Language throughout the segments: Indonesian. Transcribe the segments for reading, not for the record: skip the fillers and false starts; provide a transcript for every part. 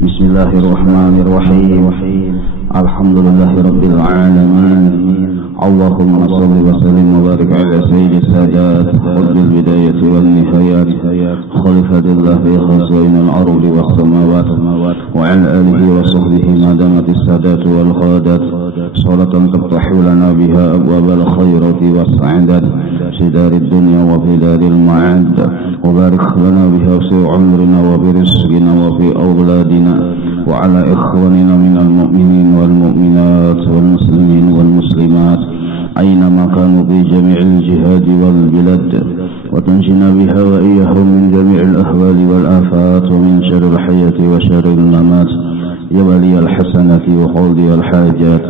Bismillahirrahmanirrahim. Alhamdulillahi rabbil alamin. Allahumma salli wa sallim wa barik ala sayyidis sadat hujjal bidayati wal nihayat khalifatillah fi khazainil ardi was samawat wa ala alihi wa sahbihi ma damatis sadat wal ghadat salatan taftahu lana biha abwabal khairati was sa'adat fi darid dunya wa fi daril ma'ad wa barik lana biha fi umrina wa bi rizqina wa fi awladina wa ala ikhwanina minal mu'minin wal mu'minat wal muslimin wal muslimat أينما كانوا في جميع الجهاد والبلاد وتنجنا بها وإياهم من جميع الأهوال والآفات ومن شر الحياة وشر الممات يا ولي الحسنة وقاضي الحاجات.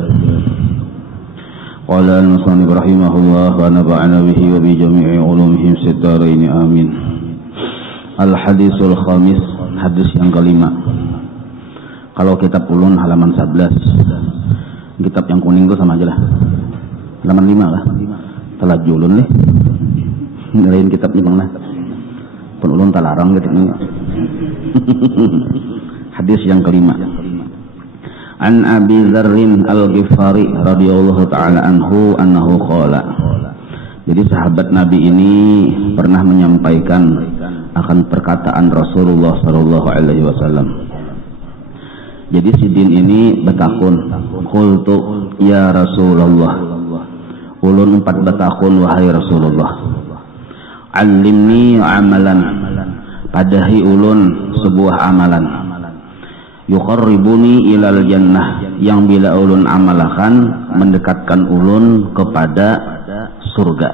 قال المصنف رحمه الله ونفعنا به وبجميع علومهم في الدارين آمين. Al-Hadisul Khamis, hadis yang kelima. Kalau kitab ulun halaman 11, kitab yang kuning itu sama aja lah, halaman 5 lah. Telah julun nih ngelain kitabnya bang lah, pun ulun talarang gitu nih. Hadis yang kelima. An Abi Dzarrin Al-Ghifari radhiyallahu taala anhu annahu qala. Jadi sahabat Nabi ini pernah menyampaikan akan perkataan Rasulullah sallallahu alaihi wasallam. Jadi Sidin ini betakun, qultu ya Rasulullah, ulun 4 betakun wahai Rasulullah, alimni amalan, padahi ulun sebuah amalan, yuqarribuni ilal jannah, yang bila ulun amalkan mendekatkan ulun kepada surga,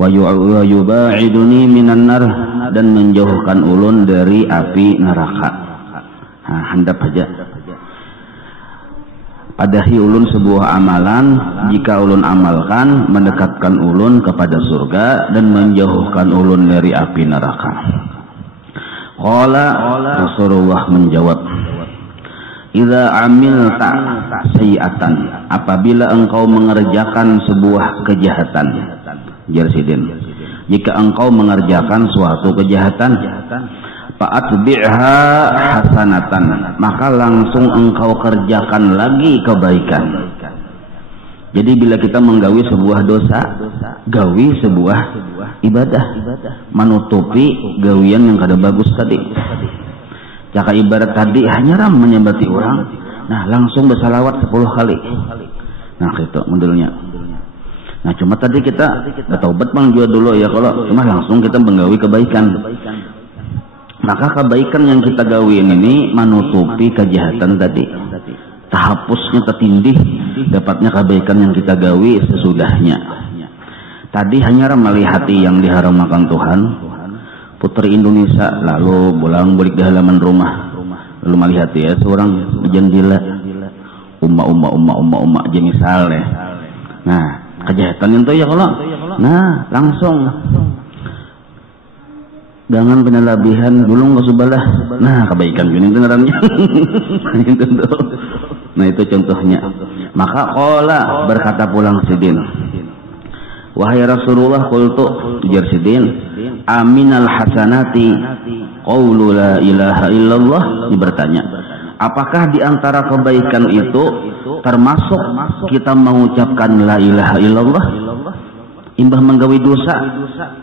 wa yubaiduni minan nar, dan menjauhkan ulun dari api neraka. Nah, handap aja. Padahi ulun sebuah amalan, jika ulun amalkan mendekatkan ulun kepada surga dan menjauhkan ulun dari api neraka. Qala, Rasulullah menjawab, idza amilta sayi'atan, apabila engkau mengerjakan sebuah kejahatan. Jarsidin, jika engkau mengerjakan suatu kejahatan, fa'atbi'ha hasanatan, maka langsung engkau kerjakan lagi kebaikan. Jadi bila kita menggawi sebuah dosa, gawi sebuah ibadah, menutupi gawian yang kada bagus tadi. Jaka ibarat tadi hanya ram menyembati orang, nah langsung bersalawat 10 kali. Nah itu modelnya. Nah cuma tadi kita bertaubat bang juga dulu ya, kalau cuma langsung kita menggawi kebaikan. Maka kebaikan yang kita gawin ini menutupi kejahatan tadi. Tahapusnya tertindih, dapatnya kebaikan yang kita gawi sesudahnya. Tadi hanya melihati yang diharamkan Tuhan, putri Indonesia, lalu bolak-balik di halaman rumah, lalu melihati ya seorang jendela, umma aja misalnya. Nah kejahatan itu ya kalau, nah langsung. Jangan penalabihan dulu nggak subalah. Nah kebaikan gini benerannya. Nah itu contohnya. Maka qala, berkata pulang Sidin, wahai Rasulullah, qultu, ujar Sidin, aminal hasanati qawlu la ilaha illallah. Ini bertanya, apakah di antara kebaikan itu termasuk kita mengucapkan la ilaha illallah? Imbah menggawi dosa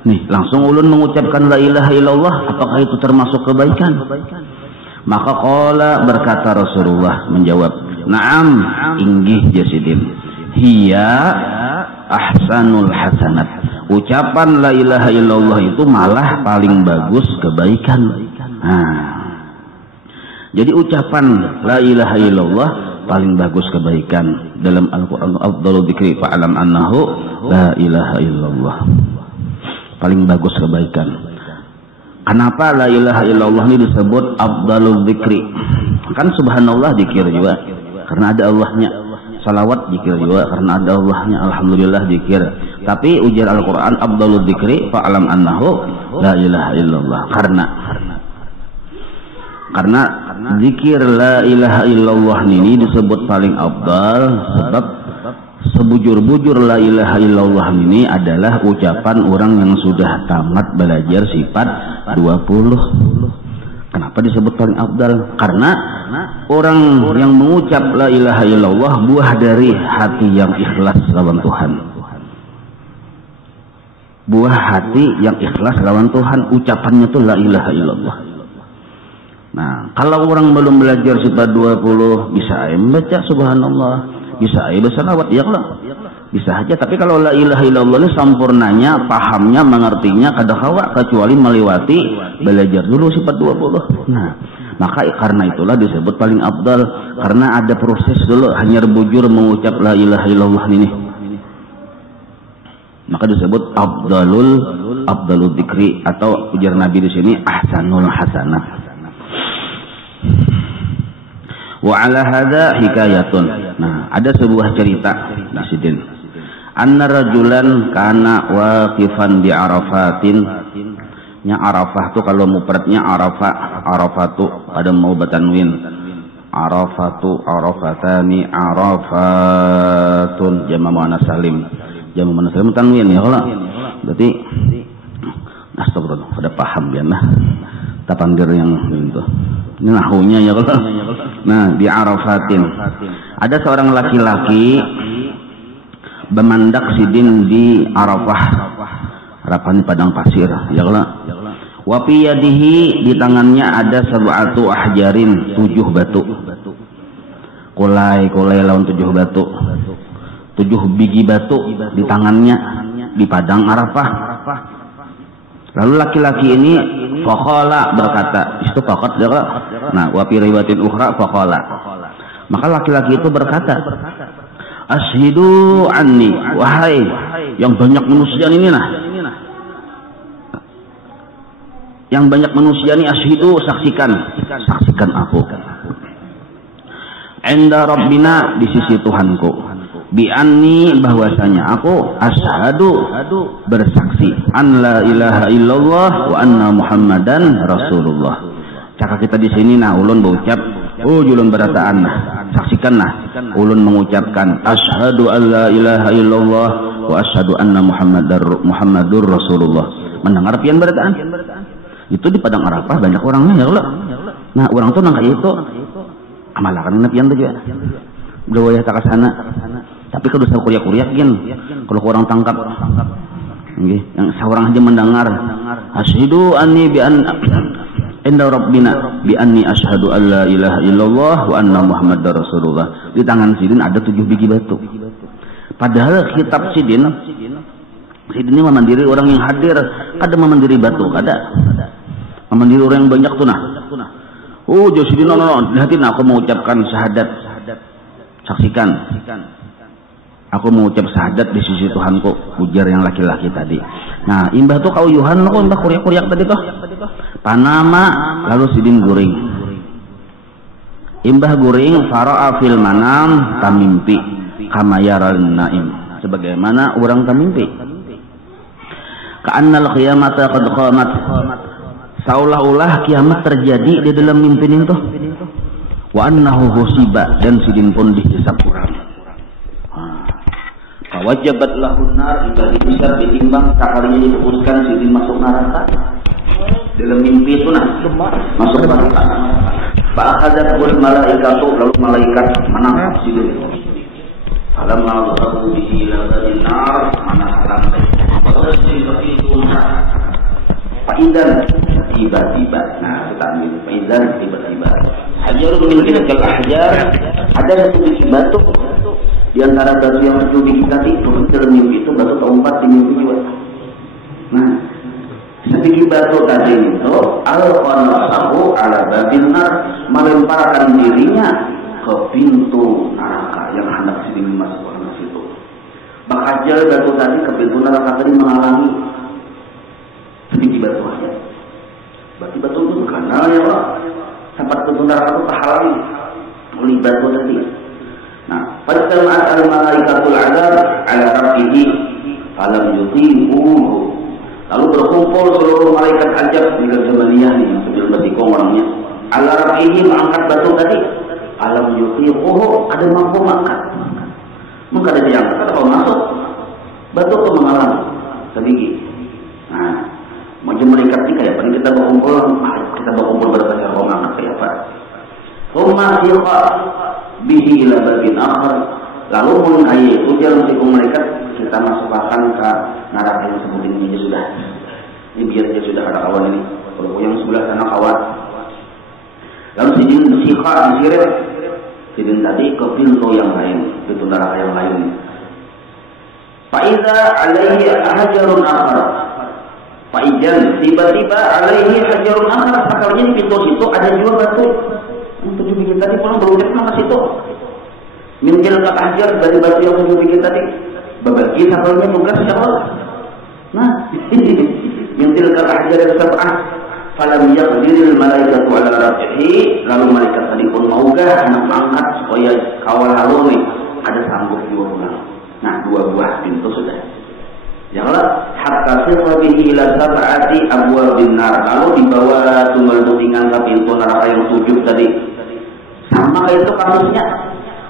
nih langsung ulun mengucapkan la ilaha illallah, apakah itu termasuk kebaikan? Maka qala, berkata Rasulullah menjawab, na'am, inggih jasidin, hiya ahsanul hasanat, ucapan la ilaha illallah itu malah paling bagus kebaikan. Nah, jadi ucapan la ilaha illallah paling bagus kebaikan. Dalam Al-Quran, afdalu dzikri fa'alam annahu la ilaha illallah, paling bagus kebaikan. Kenapa la ilaha illallah ini disebut afdalu dzikri? Kan subhanallah zikir juga karena ada Allahnya, salawat zikir juga karena ada Allahnya, alhamdulillah zikir. Tapi ujar Al-Quran afdalu dzikri fa'alam annahu la ilaha illallah, karena zikir la ilaha illallah ini disebut paling afdal sebab sebujur-bujur la ilaha illallah ini adalah ucapan orang yang sudah tamat belajar sifat 20. Kenapa disebut paling afdal? Karena orang yang mengucap la ilaha illallah buah dari hati yang ikhlas lawan Tuhan. Buah hati yang ikhlas lawan Tuhan, ucapannya tuh la ilaha illallah. Nah, kalau orang belum belajar sifat 20, bisa membaca subhanallah, bisa bersalawat, ya Allah. Bisa aja, tapi kalau la ilaha illallah ini sempurnanya, pahamnya, mengertinya kadang-kadang kecuali melewati belajar dulu sifat 20. Nah, maka karena itulah disebut paling afdal, karena ada proses dulu, hanya bujur mengucap la ilaha illallah ini. Maka disebut afdalul dzikri, atau ujar Nabi di sini ahsanul hasanah. Wa ala hadza hikayatun. Nah, ada sebuah cerita di sini. Anna rajulan kana waqifan di Arafatin. Nya Arafah tuh kalau mufradnya Arafatu ada mau batanwin. Arafatu, Arafatani, Arafatun jamak muannas salim. Jamak muannas salim tanwin ya kalau. Berarti astagfirullah, pada paham ya nah. Tapandir yang itu. Ini nahunya ya kalau. Nah, di Arafatin. Ada seorang laki-laki bemandak sidin di Arafah. Arafah ini padang pasir, ya Allah. Wa fi yadihi, di tangannya ada sab'atu ahjarin, 7 batu. Kulai lawan 7 batu. 7 biji batu di tangannya di padang Arafah. Lalu laki-laki ini faqala berkata, itu faqat ya Allah. Nah, wa fi riwayatin ukhra faqala. Maka laki-laki itu berkata, Ashidu anni, wahai yang banyak manusia ini nah. Yang banyak manusia ini ashidu, saksikan aku. Inda Rabbina, di sisi Tuhanku. Bi anni, bahwasanya aku ashadu, bersaksi an la ilaha illallah wa anna Muhammadan Rasulullah. Cakap kita di sini nah ulun berucap, julun berataan nah. Saksikanlah ulun mengucapkan asyhadu an la ilaha illallah wa asyhadu anna Muhammadur Rasulullah. Mendengar pian berataan. Itu di padang Arafah banyak orangnya ya Allah. Nah, orang tuh nang kayak itu amalakan pian tuh juga. Udah wayah tak sana. Tapi kalau dosa kuliah-kuliah gin, kalau orang tangkap nggih, yang seorang aja mendengar asyhadu anni bi an inda Rabbina bi anni asyhadu an la ilaha illallah wa anna Muhammadar Rasulullah. Di tangan sidin ada 7 biji batu. Padahal kitab sidin ini memandiri orang yang hadir, ada memandiri batu, ada memandiri orang yang banyak tuh nah. Jo sidin no, lihatin aku mengucapkan syahadat. Saksikan. Aku mengucap syahadat di sisi Tuhanku, ujar yang laki-laki tadi. Nah, imbah tuh kau Yuhan kok imbah kuriak-kuriak tadi tuh. Panama lalu sidin guring. Imbah guring fara'a fil manam tamimpi kama yaral naim. Sebagaimana orang tamimpi. Ka'annal qiyamata qad qamat. Seolah-olah kiamat terjadi di dalam mimpi itu. Wa annahu husiba, dan sidin pun dihisab kurang. Wajabat lahun nar, ibadah bisa ditimbang sekalinya diputuskan sidin masuk neraka. Dalam mimpi itu nah masuk neraka. Fa'akhadathu malaikatu, lalu malaikat menangkap sidin. Falamma dhahabu bihi ila badin nar, manaharan Fa'idan tiba-tiba. Nah, kita ambil fa'idan tiba-tiba. Hajarun min tilkal ahjar, ada satu biji batu di antara batu yang 7 biji tadi. Dalam mimpi itu batu keempat di mimpi juga. Nah, sebiji batu tadi itu al-qanasahu ala babil nar, melemparkan dirinya ke pintu neraka yang hendak sidin masuk ke situ. Bakajal batu tadi ke pintu neraka tadi menghalangi sebiji batu aja. Berarti batu itu kanal ya Allah. Sampai pintu neraka itu terhalangi oleh batu tadi. Nah, pada saat al-malaikatul azab ala rafihi falam yutibuhu. Lalu berkumpul seluruh malaikat azab di zamaniyah nih, sebelum batikong orangnya. Ala rafihi mengangkat batu tadi. Falam yutibuhu, ada mampu mengangkat. Mungkin ada yang angkat kalau masuk. Batu itu menghalang sedikit. Nah, macam malaikat ini kayak kita berkumpul berapa Thumma siqa bihi ila babin akhar. Lalu mun kaya itu jalan si malaikat kita masukkan ke neraka yang sebutin ini sudah. Ini biar dia sudah ada kawan ini. Kalau yang sebelah sana kawan. Lalu si jin siqa disiret. Sidin tadi ke pintu yang lain, pintu neraka yang lain. Faiza alaihi hajarun akhar. Faijan tiba-tiba alaihi hajarun akhar. Sakalnya di pintu situ ada juga batu. Yang 7 biji tadi pulang berujar ke situ. Minjil ke hajar dari batu yang 7 biji tadi. Berbagi sakalnya tugas siapa? Nah, minjil ke hajar yang sab'ah. Falam yaqdiril malaikatu ala rafihi. Lalu malaikat tadi pun maugah anak angkat supaya kawal halu nih ada sanggup juga. Nah, 2 buah pintu sudah. Janganlah hatta sirbihi ila sab'ati abwabin nar. Lalu dibawa tunggal tutingan ke pintu neraka yang 7 tadi. Sama kayak itu kasusnya.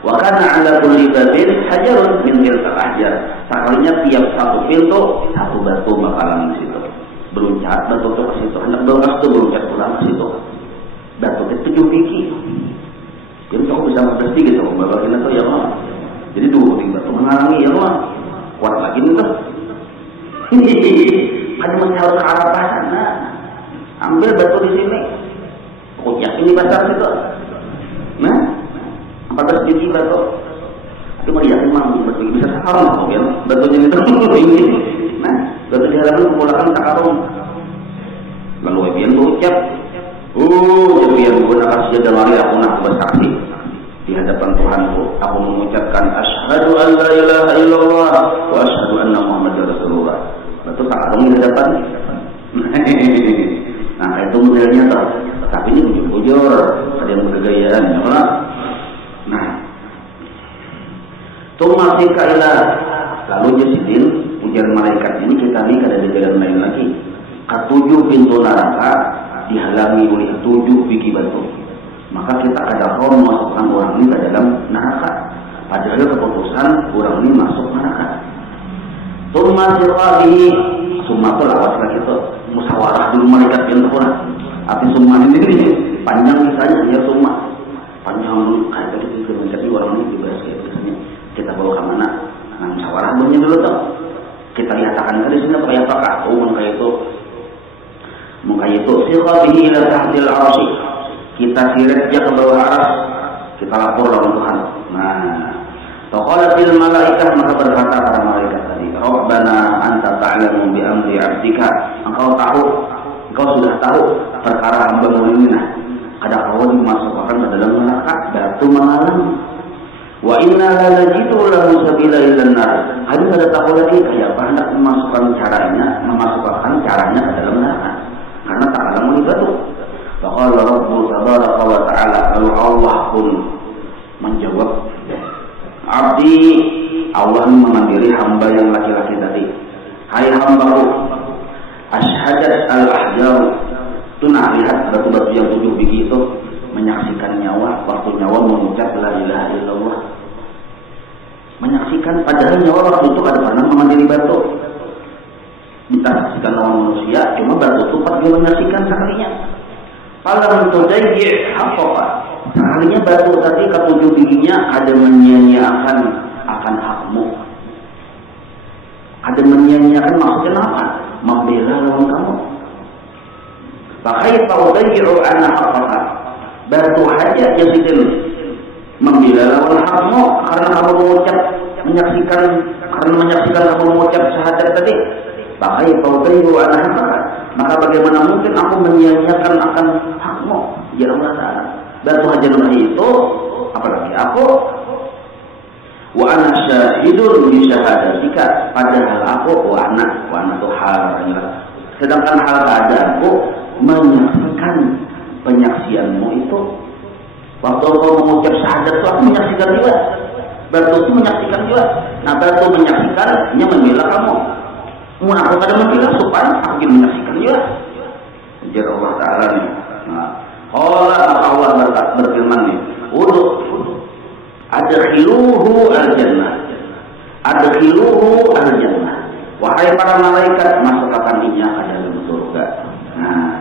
Wa kana 'ala kulli babin hajarun min tilkal ahjar. Sekalinya tiap satu pintu satu batu bakalan di situ. Beruncat batu ke situ. Hendak belas itu beruncat pulang ke situ. Batu itu 7 biji. Jadi kau bisa berdiri gitu, bagian itu ya Allah. Jadi 2 batu menghalangi ya Allah. Kuat lagi nih tuh. Hanya menjauh ke arah sana. Ambil batu di sini. Aku yakin di pasar situ. Nah, 14 biji batu. Tapi mau yakin mampu batu bisa sekarang mungkin batunya itu ini. Nah, batu di halaman kepulauan takarung. Lalu Ebian berucap, Ebian gue nak sejadah mari aku nak bersaksi di hadapan Tuhanku. Aku mengucapkan asyhadu an la ilaha illallah wa asyhadu anna Muhammadar Rasulullah. Batu takarung di hadapan. Nah, itu modelnya tuh. Tapi ini bujur-bujur, ada yang bergayaan, ya kan? Nah, Tumma sika ila. Lalu Jasidin ujar malaikat ini kita nih kada ada jalan lain lagi. Ke-7 pintu neraka dihalangi oleh 7 biji batu. Maka kita ada mau masukkan orang ini ke dalam neraka. Padahal keputusan orang ini masuk neraka. Tumma sirqabihi. Summa itu lawas lagi itu musyawarah dulu malaikat pintu orang. Tapi summa ini panjang misalnya ya summa. Panjang dulu kayak tadi itu menjadi orang ini dibahas kayak biasanya. Kita bawa ke mana? Nah, musyawarah dulu tuh. Kita nyatakan ke sini apa ya Pak? Muka itu siqabihi ila tahtil arsy. Kita siret dia ke bawah aras. Kita lapor lawan Tuhan. Nah, faqalatil malaikah, maka berkata para malaikat tadi, Rabbana anta ta'lamu bi amri 'abdika. Engkau sudah tahu perkara hamba-Mu ini. Nah, ada kau dimasukkan ke dalam neraka, batu menghalang. Wa inna la najidu lahu sabila ilan nar. Ada pada tahu lagi kayak apa hendak memasukkan caranya ke dalam neraka. Karena tak ada muni batu. Faqala Rabbul tabaraka wa ta'ala, lalu Allah pun menjawab, Abdi, Allah memandiri hamba yang laki-laki tadi. Hai hambaku, ashadat al-ahjar. Tunah lihat batu-batu yang 7 biji itu menyaksikan nyawa, waktu nyawa mengucap la ilaha illallah. Menyaksikan, padahal nyawa waktu itu ada pernah memandiri batu. Minta saksikan lawan manusia, cuma batu itu dia menyaksikan sekalinya. Falam tudayyi' haqqaha. Sekalinya batu tadi ke-7 bijinya ada menyia-nyiakan akan hakmu. Ada menyia-nyiakan maksudnya apa? Membela lawan kamu. Fakaifa udayyi'u anna haqqaha. Batu saja Jasidin membela lawan hakmu karena kamu menyaksikan kamu mengucap syahadat tadi. Pakai taudaihu anha. Maka bagaimana mungkin aku menyia-nyiakan akan hakmu ya Allah Ta'ala. Batu hajar itu apalagi aku wa ana syahidun li syahadatika, padahal aku wa ana itu hal. Sedangkan hal keadaanku menyaksikan penyaksianmu itu. Waktu kau mengucap syahadat itu aku menyaksikan juga. Batu itu menyaksikan juga. Nah, batu menyaksikannya membela kamu. Aku kada membela supaya aku menyaksikan juga. Jadi Allah Ta'ala nih. Nah, Allah berfirman nih. Adkhiluhu al-jannah. Adkhiluhu al-jannah. Wahai para malaikat, masukkan dia ke dalam surga. Nah,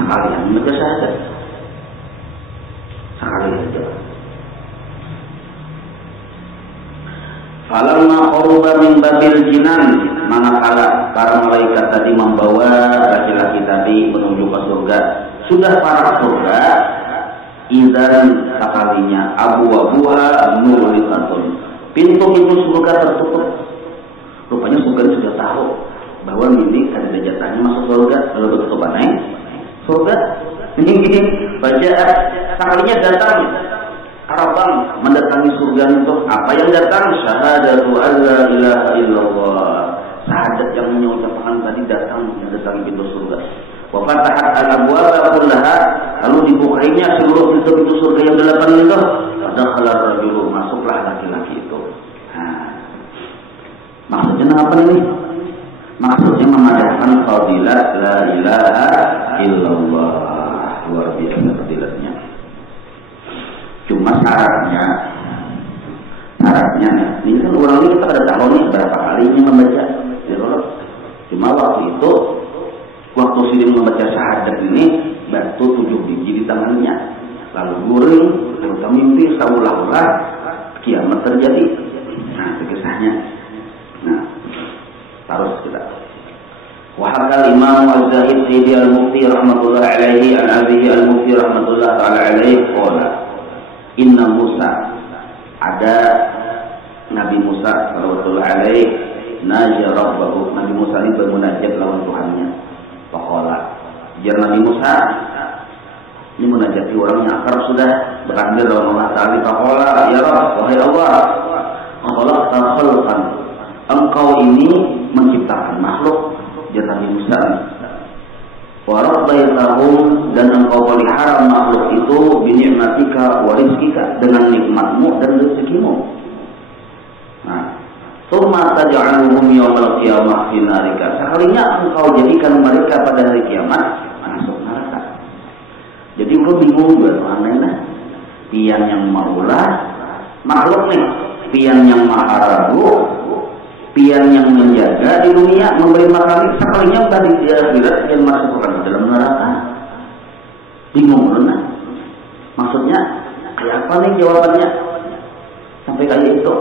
sekalian membaca syahadat. Sekalian Falamma qaruba min babil jinan, manakala para malaikat tadi membawa laki-laki tadi menuju ke surga, sudah para surga, idzan sekalinya abwabuha mughliqatun, pintu-pintu surga tertutup. Rupanya surga sudah tahu bahwa ini ada jatahnya masuk surga, lalu ketutupan surga. Ini baca sekalinya datang Arabang mendatangi surga itu. Apa yang datang? Syahadatu alla ilaha illallah. Syahadat yang mengucapkan tadi datang mendatangi pintu surga. Wa fatahat al-abwaba kullaha, lalu dibukainya seluruh pintu-pintu surga yang 8 itu. Dakhala ar-rajulu, masuklah laki-laki itu. Maksudnya apa ini? Maksudnya memadahkan fadilah la ilaha illallah. Luar biasa fadilahnya. Cuma syaratnya ini kan orang ini kita pada tahu nih berapa kalinya membaca ya. Cuma waktu Sidin membaca syahadat ini, batu 7 biji di tangannya, lalu guring, lalu mimpi seolah-olah kiamat terjadi. Nah, itu kisahnya. Nah, harus kita. Wahakal Imam Az-Zahid Sayyidi Al-Mufti rahmatullah alaihi an abihi Al-Mufti rahmatullah ta'ala alaihi qala inna Musa, ada Nabi Musa sallallahu alaihi najah rabbahu. Nabi Musa ini bermunajat lawan Tuhannya. Faqala, jar Nabi Musa ini munajati orang yang akrab sudah berhadir lawan Allah Ta'ala. Faqala, ya Rabb, wahai Allah, khalaqta khalqan, engkau ini menciptakan makhluk. Jar Nabi Musa, wa rabbaitahum, dan engkau pelihara makhluk itu binikmatika wa rizkika, dengan nikmatmu dan rezekimu. Nah, summa taj'aluhum yawmal qiyamah fi narika, sekalinya engkau jadikan mereka pada hari kiamat masuk neraka. Jadi engkau bingung bagaimana pian yang maulah makhluk nih, pian yang maha rabu, pian yang menjaga di dunia, memberi makan, sekalinya tadi di akhirat yang masukkan ke dalam neraka. Bingung benar. Maksudnya kayak apa nih jawabannya? Sampai kayak itu.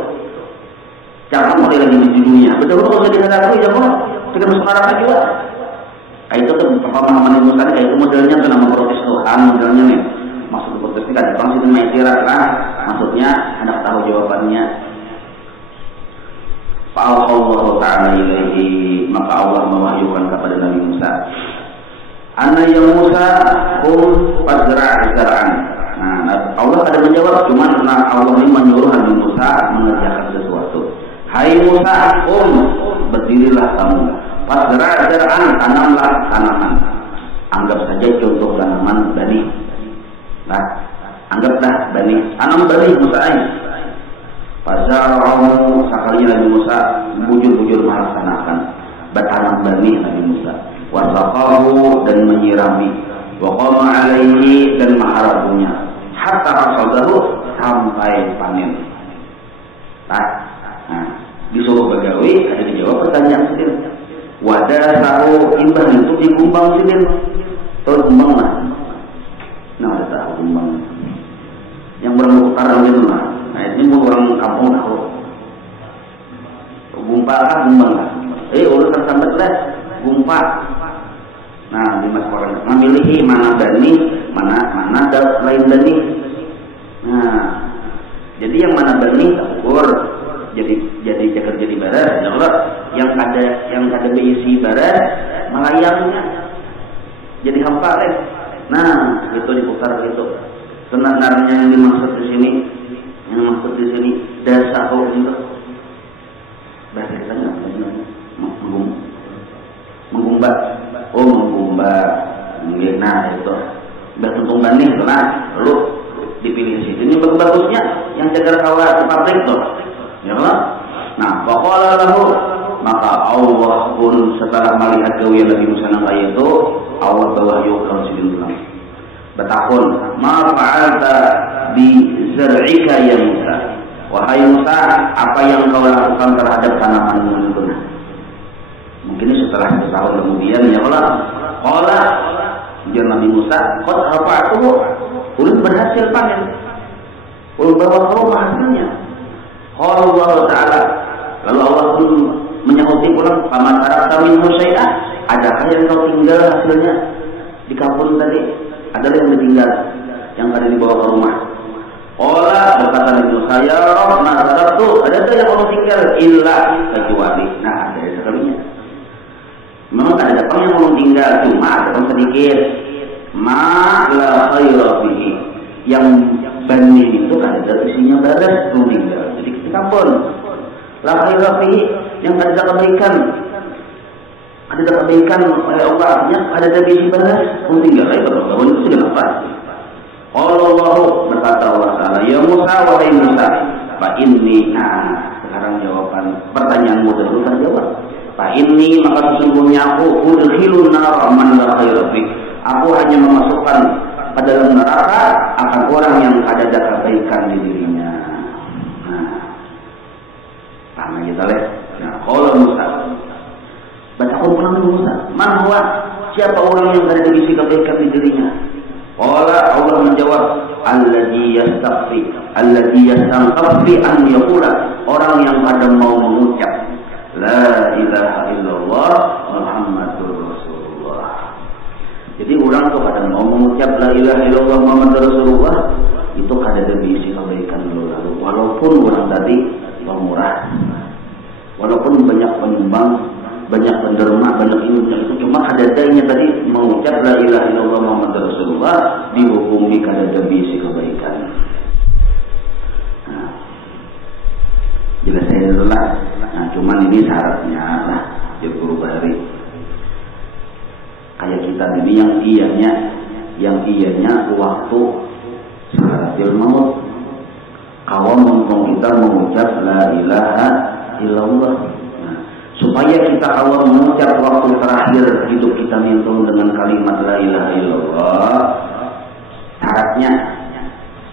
Jangan mulai lagi di dunia. Betul-betul usah dihadapi, jangan kita masuk neraka juga. Kayak itu tuh pemahaman Ibu tadi, kayak itu modelnya tuh nama protes Tuhan, modelnya nih. Maksud protes ini kan orang situ maisirat lah. Maksudnya hendak tahu jawabannya. Fa'allahu ta'ala ilaihi, maka Allah mewahyukan kepada Nabi Musa, Ana ya Musa fazra' zar'an. Nah, Allah ada menjawab, cuma karena Allah ini menyuruh Nabi Musa mengerjakan sesuatu. Hai Musa, berdirilah kamu. Fazra' zar'an, tanamlah tanaman. Anggap saja contoh tanaman benih. Nah, anggaplah benih, tanam benih Musa ini. Fazara'ahu, sekalinya Nabi Musa bujur-bujur melaksanakan bertanam benih Nabi Musa. Wasaqahu, dan menyirami. Wa qama alaihi, dan maharabunya. Hatta hasadahu, sampai panen. Nah, disuruh begawi, ada dijawab pertanyaan sendiri. Wadasahu, imbang itu digumbang sendiri. Terus gumbang lah. Nah, ada tahu gumbang. Yang bermutar itu lah. Nah, ini mau orang kampung tahu. Gumpa kan gumbang lah. Udah tersambat lah, gumpa. Nah, di mas orang memilih mana benih, mana lain benih. Nah, jadi yang mana benih ukur, jadi jaker jadi barat. Ya Allah, yang ada berisi barat, melayangnya jadi hampa deh. Nah, itu diputar gitu. Sebenarnya yang dimaksud di sini. Yang maksud di sini dasa itu bahasa kita nggak menggumbat, menggumbat, nah itu bertentung banding tuh lah, lalu dipilih situ. Ini bagusnya yang cagar kawat di pabrik tuh, ya kan? Nah, waqala lahu, maka Allah pun setelah melihat gawian Nabi Musa kayak itu, Allah bawahyukan sidin ulang. Betahun, ma fa'alta bi zar'ika ya Musa. Wahai Musa, apa yang kau lakukan terhadap tanamanmu itu? Mungkin setelah 1 tahun kemudian, ya Allah. Qala, ujar Nabi Musa, qad rafa'tuhu, ulun berhasil panen. ulun bawa ke rumah hasilnya. Allah Ta'ala, lalu Allah pun menyahuti pulang, "Fama tarakta minhu syai'ah?" Adakah yang kau tinggal hasilnya di kampung tadi? Adalah yang ditinggal, yang tadi dibawa ke rumah. Olah berkata Nabi saya, "Roh, taraktu." Adakah yang kau tinggal? Illa, kecuali. Nah, ada sekalinya. Memang ada datang yang mau tinggal, cuma datang sedikit. Ma la khaira fihi. Yang benih itu kan ada isinya beres belum tinggal. Jadi kita pun la khaira fihi, yang ada kebaikan. Ada kebaikan oleh Allah, artinya ada isi beres belum tinggal. Itu berapa itu sudah apa? Allah berkata Allah Ta'ala, "Ya Musa, wahai Musa, fa inni." Sekarang jawaban pertanyaanmu dulu kan jawab. Fa inni, maka sesungguhnya aku udkhilun nar man la khaira fi. Aku hanya memasukkan ke dalam neraka akan orang yang ada kebaikan di dirinya. Nah, sama kita lihat. Nah, kalau Musa, baca Quran Musa, man huwa, siapa orang yang ada isi kebaikan di dirinya? Allah menjawab, alladzi yastaghfi an yaqula, orang yang kadang mau mengucap la ilaha illallah Muhammadur Rasulullah. Jadi orang tuh kadang mau mengucap la ilaha illallah Muhammadur Rasulullah, itu kadang berisi kebaikan dulu lalu. Walaupun orang tadi pemurah, walaupun banyak penyumbang, banyak penderma, banyak ini, banyak itu, cuma kadadanya tadi mengucap la ilaha illallah Muhammadur Rasulullah dihukumi kadada berisi kebaikan. Nah, jelasin dulu lah. Nah, cuman ini syaratnya lah, ya guru bahari. Kayak kita ini yang iyanya waktu salatil maut. Kalau mumpung kita mengucap la ilaha illallah. Nah, supaya kita kalau mengucap waktu terakhir hidup kita mintum dengan kalimat la ilaha illallah, syaratnya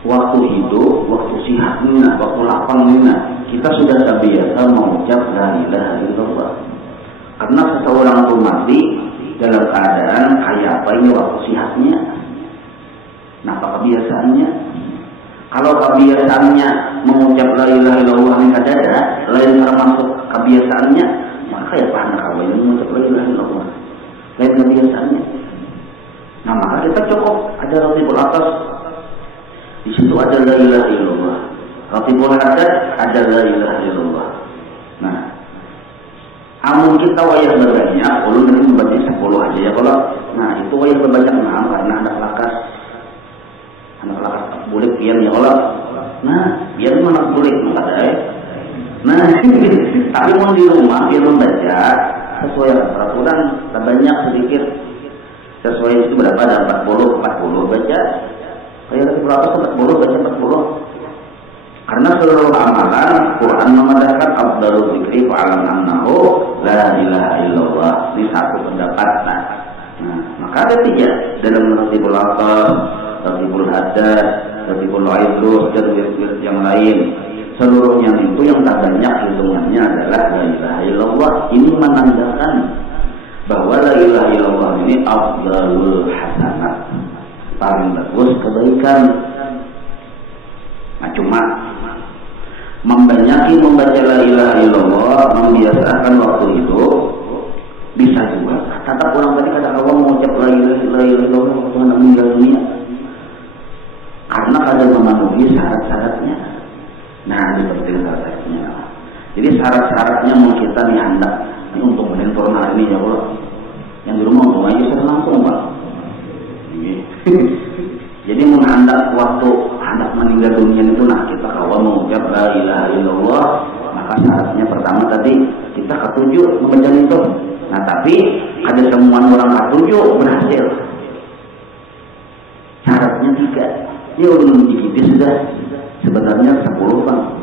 waktu hidup, waktu sihatnya, waktu lapangnya, kita sudah terbiasa mengucap la ilaha illallah. Karena seseorang itu mati dalam keadaan kayak apa ini waktu sihatnya. Nah, apa kebiasaannya? Kalau kebiasaannya mengucap la ilaha illallah ini kadada, lain termasuk kebiasaannya, maka ya pada kalau yang mengucap la ilaha illallah, lain kebiasaannya. Nah, maka kita cukup ada ratibul atas. Di situ ada la ilaha illallah. Ratibul hadat ada la ilaha illallah. Nah, amun kita wayah berbanyak, ulun nanti membacanya 10 aja ya kalau. Nah, itu wayah berbanyak karena anak lakas bulik pian ya Allah. Nah, biar mana bulik maka ada. Nah, tapi mau di rumah biar membaca sesuai peraturan, tak banyak sedikit. Sesuai itu berapa ada 40 baca. Saya berapa 40 baca 40. Karena seluruh amalan Quran memandangkan afdalul dzikri fa'alam annahu la ilaha illallah. Ini satu pendapat. Nah, maka ada 3 dalam ratibul atas, ratibul hadas, ratibul aidus, dan wirid yang lain. Seluruhnya itu yang tak banyak hitungannya adalah la ilaha illallah. Ini menandakan bahwa la ilaha illallah ini afdalul hasanat, paling bagus kebaikan. Nah, cuma membanyaki membaca la ilaha illallah, membiasakan waktu itu bisa juga. Kata orang tadi kata Allah mengucap la ilaha illallah waktu meninggal dunia, karena ada memenuhi syarat-syaratnya. Nah, ini penting syaratnya. Jadi syarat-syaratnya mau kita nih hendak ini untuk menentukan hal ini ya Allah. Yang di rumah untuk aja saya langsung Pak. Jadi menghendak waktu hendak meninggal dunia itu, nah kita kalau mengucap la ilaha illallah, maka syaratnya pertama tadi kita ketujuh membaca itu. Nah, tapi ada semua orang ketujuh berhasil. Syaratnya 3. Ya udah dikit sudah. Sebenarnya 10 Bang.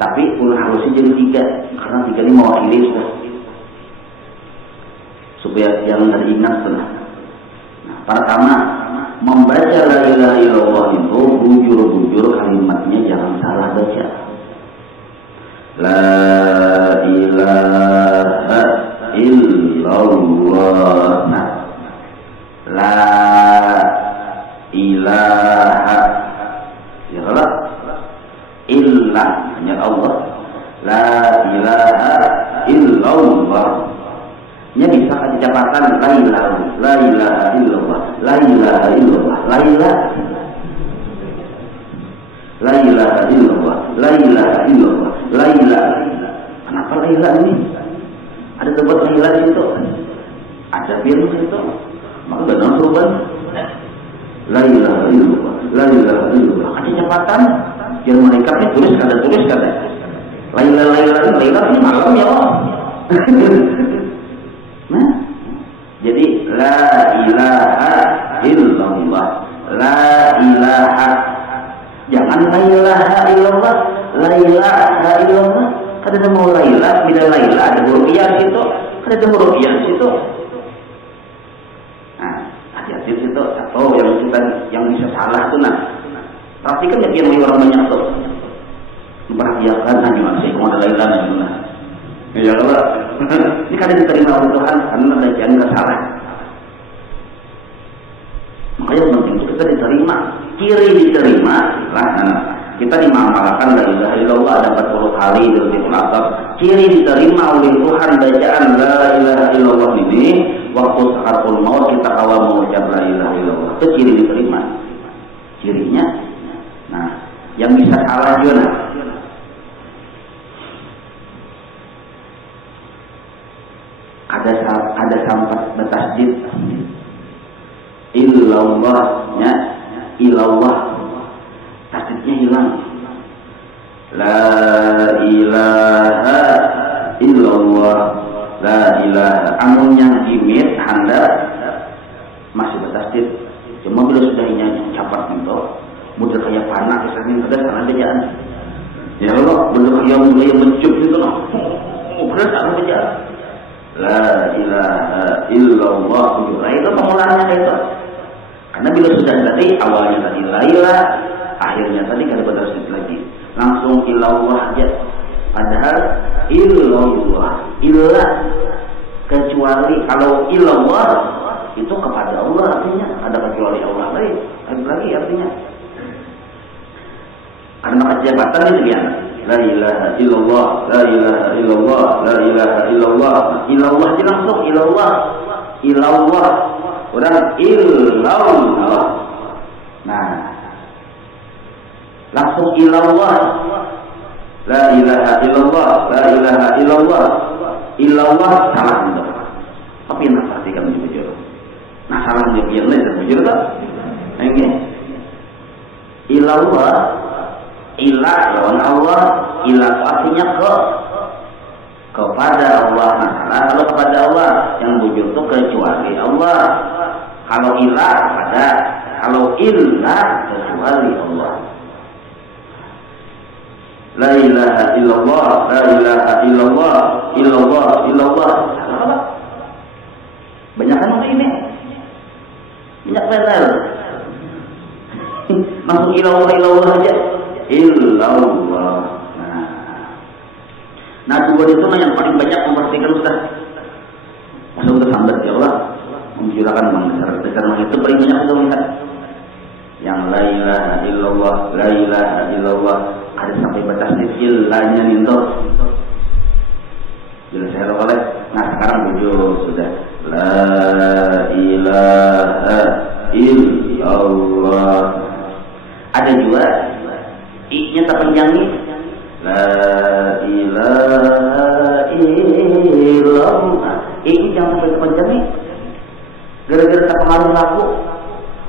Tapi ulah harusnya jadi 3 karena 3 ini mewakili sudah. Supaya jangan ada ingat sudah. Nah, pertama membaca la ilaha illallah itu bujur-bujur kalimatnya jangan salah baca. La ilaha illallah. Nah, la ilaha ya hanya Allah. La ilaha illallah. Nya bisa kejabatan la ilaha illallah, la ilaha illallah, la ilaha illallah, la ilaha illallah, la ilaha. Kenapa la ilaha ini? Ada tempat la ilaha di situ. Ada virus itu. Maka benar perubahan. La ilaha illallah, la ilaha illallah. Kecepatan. Jangan mereka tulis kada. La ilaha ini malam ya Allah. Nah, jadi la ilaha illallah, la ilaha. Jangan la ilaha illallah, la ilaha illallah. Kada ada mau laila, bila laila ada huruf iya situ, kada ada huruf iya situ. Nah, hati-hati situ. Atau yang bisa salah tuh nah. Perhatikan ya yang orang banyak tuh. Memperhatikan gimana sih kalau ada laila gimana? Ya Allah. Ini kada diterima oleh Tuhan karena bacaan nggak salah. Makanya penting itu kita diterima, kiri diterima. Kita dimamalkan la ilaha illallah ada 40 kali dalam Ibnu Abbas. Kiri diterima oleh Tuhan bacaan la ilaha illallah ini waktu sakaratul maut kita awal mengucap la ilaha illallah. Itu kiri diterima. Cirinya. Nah, yang bisa salah juga nah. Ada sampai bertasdid illallahnya ilallah tasdidnya hilang. La ilaha illallah, la ilaha. Amun yang imit handap masih bertasdid. Cuma bila sudah nyanyi capat itu mudah kayak panah kesaking pedas karena bejaan. Ya Allah, mudah kayak mulai mencup itu noh. Pedas karena bejaan. La ilaha illallah. Nah, itu pemulaannya itu. Karena bila sudah tadi awalnya tadi la ilaha, akhirnya tadi kada bertasdid lagi. Langsung ilallah aja. Padahal illallah, illah kecuali kalau ilallah itu kepada Allah artinya, ada kecuali Allah lain. Lagi artinya. Karena kejabatan itu dia. La ilaha illallah, la ilaha illallah, la ilaha illallah. Ilallah langsung ilallah. Ilallah. Orang illallah. Nah. Langsung ilallah. La ilaha illallah, la ilaha illallah. Illallah salah itu. Tapi nak perhatikan jujur. Nah salah jujur lah, jujur tak? Ini. Ilallah. Ilah lawan Allah, ilah artinya kepada Allah. Nah, kalau kepada Allah yang wujud itu kecuali Allah. Kalau ilah kepada, kalau ilah kecuali Allah. La ilaha illallah, la ilaha illallah, illallah. Banyak kan ini? Banyak benar. Masuk ilallah aja. Illallah. Nah dua itu yang paling banyak memperhatikan Ustaz. Masuk ke sambat ya Allah, menjurakan besar itu paling banyak kita lihat. Yang la ilaha illallah, la ilaha illallah ada sampai batas illahnya itu. Bila saya oleh. Nah sekarang jujur sudah la ilaha illallah. Ada juga I-nya terpanjang nih. La ilaha illallah. I-nya jangan sampai terpanjang nih. Gara-gara tak pengaruh laku.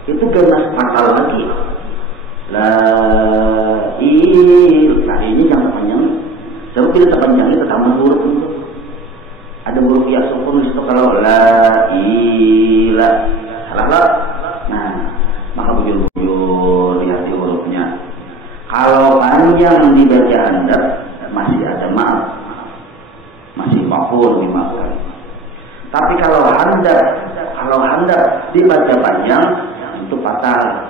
Itu ganas fatal lagi. La ilaha. Nah I-nya jangan terpanjang nih. Sebab bila terpanjangnya tertambah huruf itu. Ada huruf ya sukun di situ kalau la ilaha. Salah lah. Nah, maka bujur-bujur lihat di hurufnya. Kalau panjang dibaca handap masih ada maaf, masih makul dimaafkan. Tapi kalau handap dibaca panjang itu fatal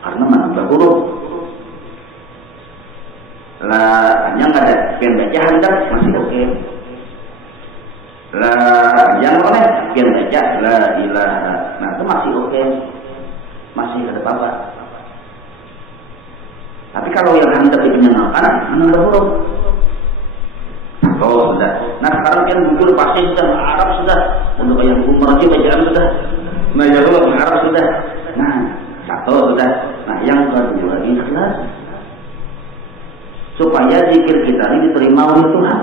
karena menambah huruf. Lah panjang ada, pian baca handap masih oke. Lah yang oleh pian baca la ilaha, nah itu masih oke, masih ada apa-apa. Tapi kalau yang hendak dikenyakan, menambah huruf. Oh sudah. Nah sekarang kan muncul pasti sudah Arab sudah. Untuk yang umur aja bacaan sudah. Belajar dulu Arab sudah. Nah satu sudah. Nah yang kedua ikhlas. Supaya zikir kita ini diterima oleh Tuhan.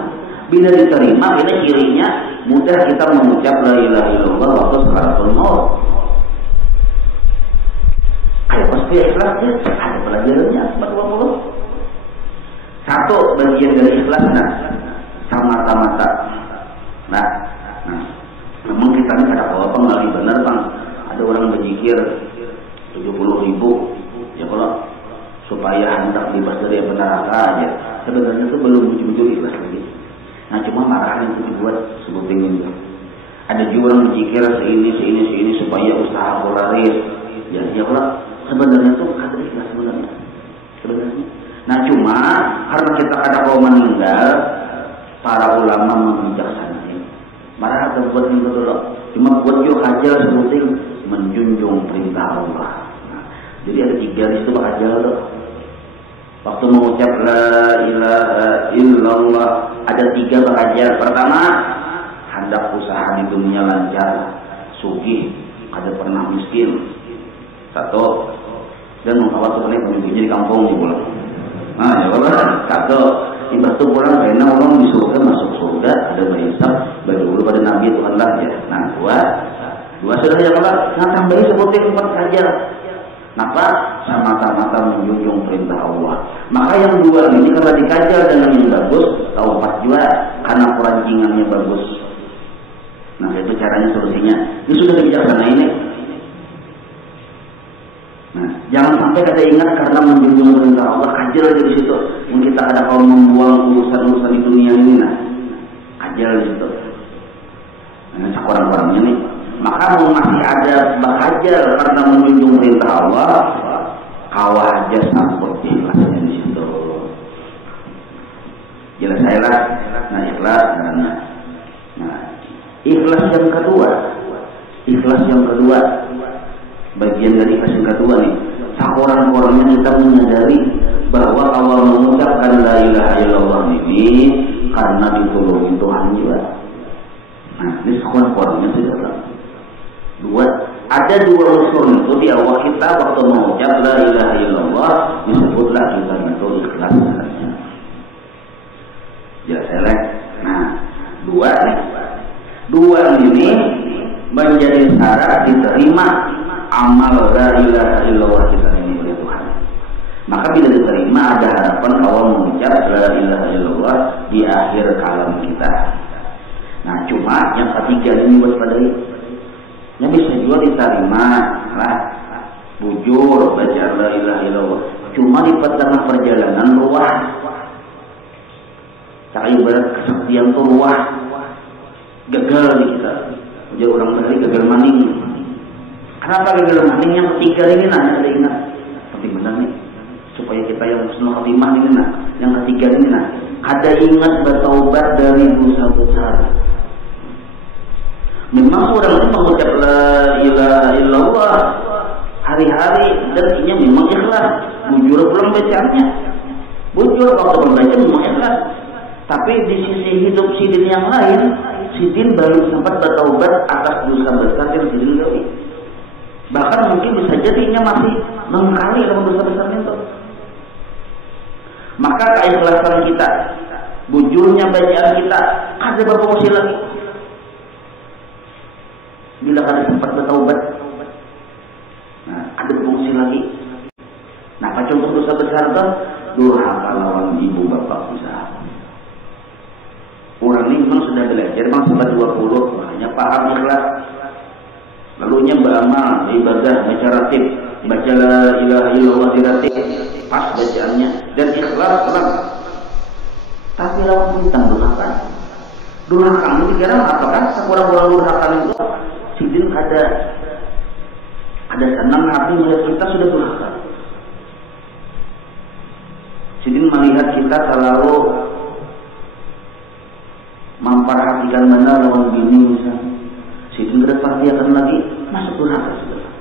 Bila diterima, bila cirinya mudah kita mengucap la ilaha illallah waktu sakaratul maut. Ayo pasti ikhlas ya. Ada pelajarannya 20. Satu bagian dari ikhlas mata-mata. Nah, memang kita ini ada apa nggak benar bang? Ada orang berzikir 70.000, ya kalau supaya hendak bebas dari neraka aja. Sebenarnya itu belum muncul ikhlas lagi. Nah cuma marahan itu dibuat sebutin itu. Ada juga orang berzikir seini supaya usaha polaris. Ya kalau sebenarnya itu kata ikhlas sebenarnya. Nah cuma karena kita ada kaum meninggal, para ulama membijaksanai. Malah ada buat itu dulu. Cuma buat juga aja sebutin menjunjung perintah Allah. Nah, jadi ada 3 di situ aja loh. Waktu mengucap la ilaha illallah ada 3 bakajar. Pertama, hendak usaha di dunia lancar, sugih, ada pernah miskin. Satu, dan mengkhawatirkan pemimpinnya di kampung di pulang. Nah, ya Allah, satu, tiba tu pulang karena orang di surga masuk surga, ada berhisab, berdulu pada Nabi Tuhan lah ya. Nah, dua sudah ya Allah. Nah, tambahin sebutin 4 saja. Kenapa? Semata-mata menjunjung perintah Allah. Maka yang 2 ini kalau dikajal dengan yang bagus, tahu 4 juga karena perancingannya bagus. Nah itu caranya solusinya. Ini sudah dibijaksanai ini. Nah jangan sampai kita ingat karena menjunjung perintah Allah kajal dari situ. Mungkin kita ada kaum membuang urusan-urusan di dunia ini. Nah kajal di situ. Nah sekurang-kurangnya nih. Maka masih ada bakajar karena menjunjung perintah Allah, kawah aja seperti ikhlasnya di situ. Jelas saya lah. Nah ikhlas, nah ikhlas yang kedua, bagian dari ikhlas yang kedua nih. Sekurang-kurangnya kita menyadari bahwa awal mengucapkan la ilaha illallah ini karena ditolongi Tuhan juga. Nah ini sekurang-kurangnya sudah. Ada 2 unsur itu di awal kita waktu mengucap la ilaha illallah disebutlah kita itu ikhlas sebenarnya. Jelas ya. Nah, 2 ini menjadi syarat diterima amal la ilaha illallah kita ini oleh Tuhan. Maka bila diterima ada harapan awal mengucap la ilaha illallah di akhir kalam kita. Nah, cuma yang ketiga ini waspadai. Yang bisa juga diterima lah bujur baca la ilaha illallah. Cuma di tengah perjalanan ruah. Cari ibarat kesaktian itu ruah. Gagal di kita. Jadi orang dari gagal maning. Kenapa gagal maning? Yang ketiga ini nah yang ingat. Tapi benar nih supaya kita yang husnul khatimah ini nah. Yang ketiga ini nah. Ada ingat bertaubat dari dosa besar. Memang orang itu mengucap la ilaha illallah hari-hari dan ini memang ikhlas. Bujur pulang bacaannya. Bujur waktu membaca memang ikhlas. Tapi di sisi hidup sidin yang lain, sidin baru sempat bertaubat atas dosa besar yang sidin gawe. Bahkan mungkin bisa jadinya masih mengkali dalam dosa besar itu. Maka keikhlasan kita, bujurnya bacaan kita, ada berfungsi lagi. Bila ada sempat bertaubat, nah ada fungsi lagi. Nah, apa contoh dosa besar itu? Durhaka lawan ibu bapak usaha. Orang ini memang sudah belajar, memang sudah 20, makanya paham ikhlas. Lalunya beramal, ibadah, baca ratib, baca la ilaha illallah di ratib, pas bacaannya dan ikhlas orang. Tapi lawan tentang durhaka. Durhaka ini dikira apa kan? Sekurang-kurang durhaka itu sidin ada senang hati melihat kita sudah durhaka. Sidin melihat kita selalu memperhatikan benar lawan bini misalnya. Sidin perhatikan lagi masuk durhaka sudah.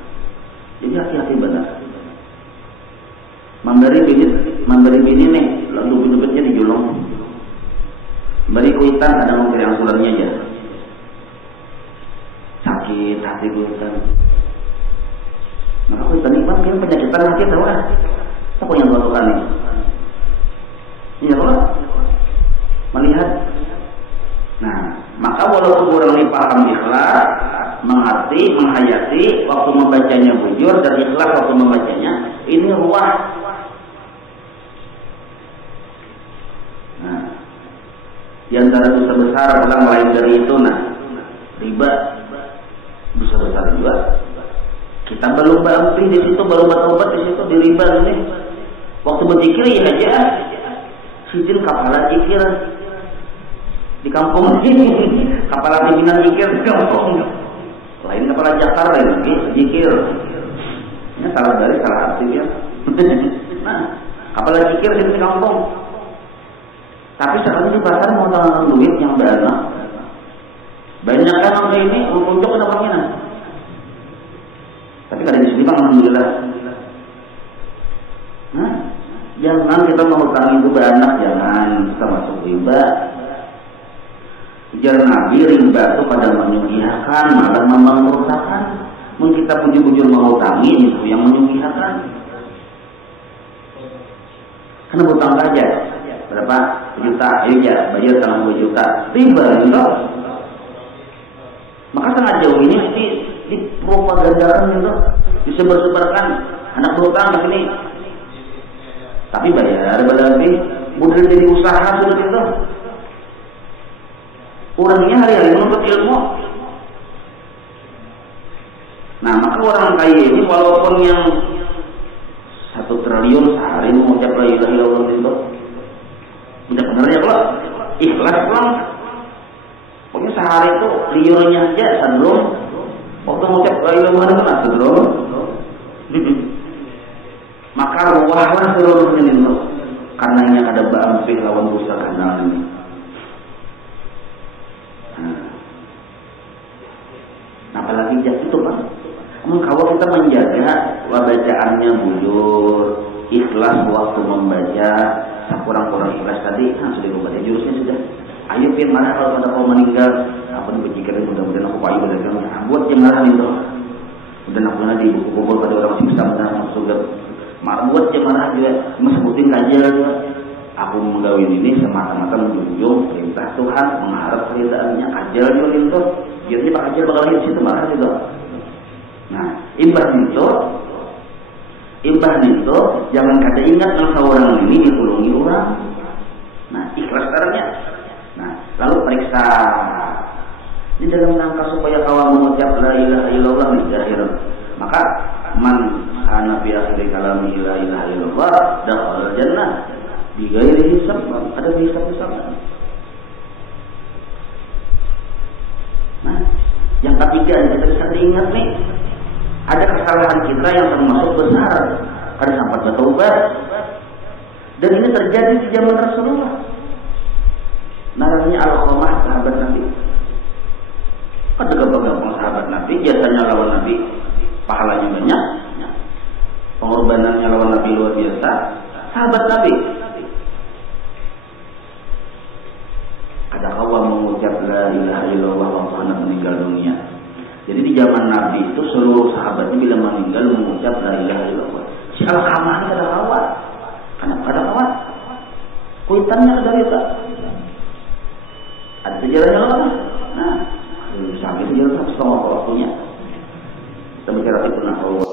Jadi hati-hati benar. Memberi bini beri kuitan ada mungkin yang suratnya aja. Sakit hati kuitan. Maka kuitan iman kan penyakitan hati tahu kan? Apa yang Tuhan ini? Iya kalau melihat. Nah, maka walaupun orang ini paham ikhlas, mengerti, menghayati, waktu membacanya bujur dan ikhlas waktu membacanya, ini ruah. Nah, di antara dosa besar orang lain dari itu, nah, riba dosa besar juga. Kita belum berhenti di situ, baru bertobat di situ di riba ini. Waktu berzikir ya aja, sidin kepala zikir di kampung ini, kepala pimpinan zikir di kampung. Lain kepala jakar lain zikir. Ini salah dari salah arti ya. Nah, kepala zikir di kampung. Tapi sekarang di pasar mau tangan duit yang banyak. Banyak kan orang ini untuk ada penginan. Tapi kalau di sini bang alhamdulillah. Nah, jangan kita mengutang itu banyak, jangan kita masuk riba. Ujar Nabi, riba itu pada menyugihakan, malah membangkrutakan. Mungkin kita bujur-bujur mengutangi itu yang menyugihakan. Karena hutang saja berapa juta, ayo ya bayar sama 2 juta, riba itu. Maka sangat jauh ini dipropagandakan itu, disebar-sebarkan anak berutang ke sini. Tapi bayar berarti model jadi usaha sudah itu. Orangnya hari-hari menuntut ilmu. Nah, maka orang kaya ini walaupun yang 1 triliun sehari mengucap la ilaha illallah itu, benar-benarnya kalau ikhlas pulang. Pokoknya sehari itu liurnya aja sendrom. Waktu mengucap la ilaha illallah sendrom. Maka ruahlah seluruhnya itu. Karena ini ada ba'amfih lawan dosa kanal ini. Nah, apalagi jatuh itu Pak. Kalau kita menjaga bacaannya bujur, ikhlas waktu membaca, kurang-kurang ikhlas tadi, sudah membaca jurusnya sudah. Ayo pin mana kalau pada kau meninggal, apa dipikirkan mudah-mudahan aku payu pada kamu. Buat jemaah itu. Udah nak nanti buku-buku pada orang siksa benar masuk ke. Buat jemaah juga mesebutin kajian. Aku menggawin ini semata-mata menjunjung perintah Tuhan, mengharap keridhaannya, ajal juga itu. Jadi Pak Ajal bakal di situ marah juga. Nah, imbah itu jangan kata ingat masa orang ini ditulungi orang. Nah, ikhlas caranya. Nah, lalu periksa. Ini dalam rangka supaya kawan mengucap la ilaha illallah di akhir. Maka man kana fi akhir kalami la ilaha illallah dakhala jannah bi ghairi hisab. Ada hisab-hisab. Nah, yang ketiga kita bisa diingat nih, ada kesalahan kita yang termasuk besar, ada sempat bertobat, dan ini terjadi di zaman Rasulullah. Namanya Al-Qamah sahabat Nabi. Ada gampang-gampang sahabat Nabi, biasanya lawan Nabi, pahalanya banyak, pengorbanannya lawan Nabi luar biasa. Sahabat Nabi, ada kawan mengucap la ilaha illallah waktu anak meninggal dunia. Jadi di zaman Nabi itu seluruh sahabatnya bila meninggal mengucap la ilaha illallah. Si Al-Qamah ini ada kawan. Kenapa ada kawan? Kuitannya ada itu. Ada sejarahnya apa? Nah, sampai sejarah setengah waktunya. Kita bicara itu Allah.